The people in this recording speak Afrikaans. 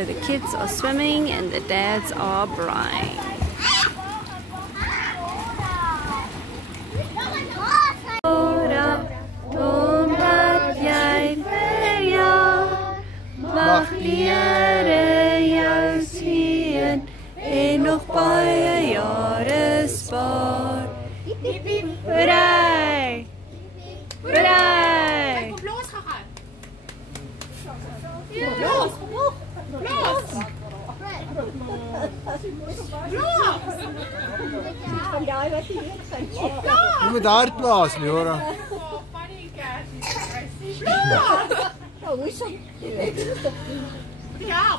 So the kids are swimming and the dads are braaiing. Omdat jy verjaar, mag die Here jou seën en nog baie jare spaar. Hoerai! Hoerai! Ek het losgegaan. Los! Los! Je moet hard blazen, Jora. Ja!